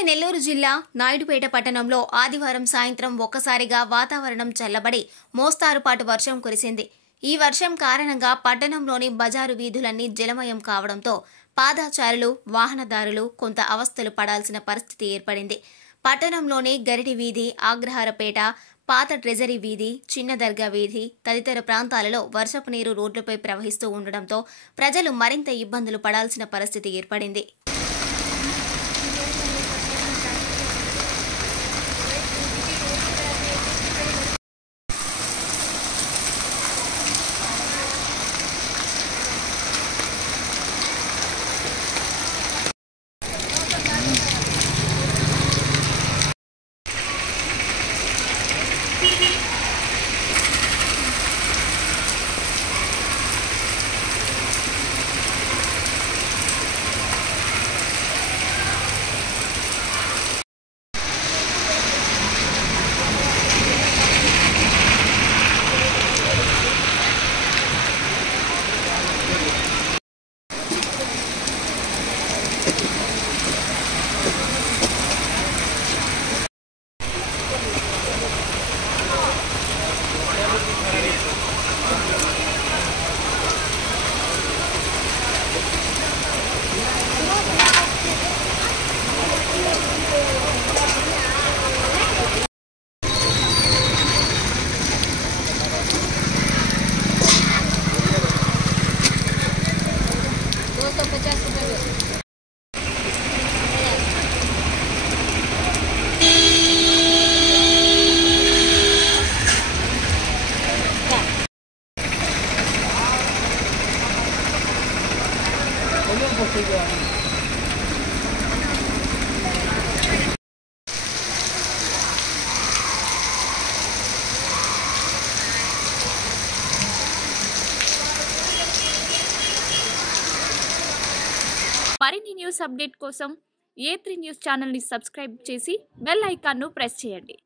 ఉమ్మడి నెల్లూరు జిల్లా నాయుడుపేట పట్టణంలో ఆదివారం సాయంత్రం ఒక్కసారిగా వాతావరణం చల్లబడి మోస్తారుపాటు వర్షం కురిసింది. ఈ వర్షం కారణంగా పట్టణంలోని బజారు వీధులన్నీ జలమయం కావడంతో పాదచారులు, వాహనదారులు కొంత అవస్థలు పడాల్సిన పరిస్థితి ఏర్పడింది. పట్టణంలోని గరిటి వీధి, ఆగ్రహారపేట, పాత ట్రెజరీ వీధి, చిన్న దర్గా వీధి తదితర ప్రాంతాలలో వర్షపు నీరు రోడ్లపై ప్రవహిస్తూ ఉండడంతో ప్రజలు మరింత ఇబ్బందులు పడాల్సిన పరిస్థితి ఏర్పడింది. మరిన్ని న్యూస్ అప్డేట్ కోసం A3 న్యూస్ ఛానల్ ని సబ్స్క్రైబ్ చేసి బెల్ ఐకాన్ ను ప్రెస్ చేయండి.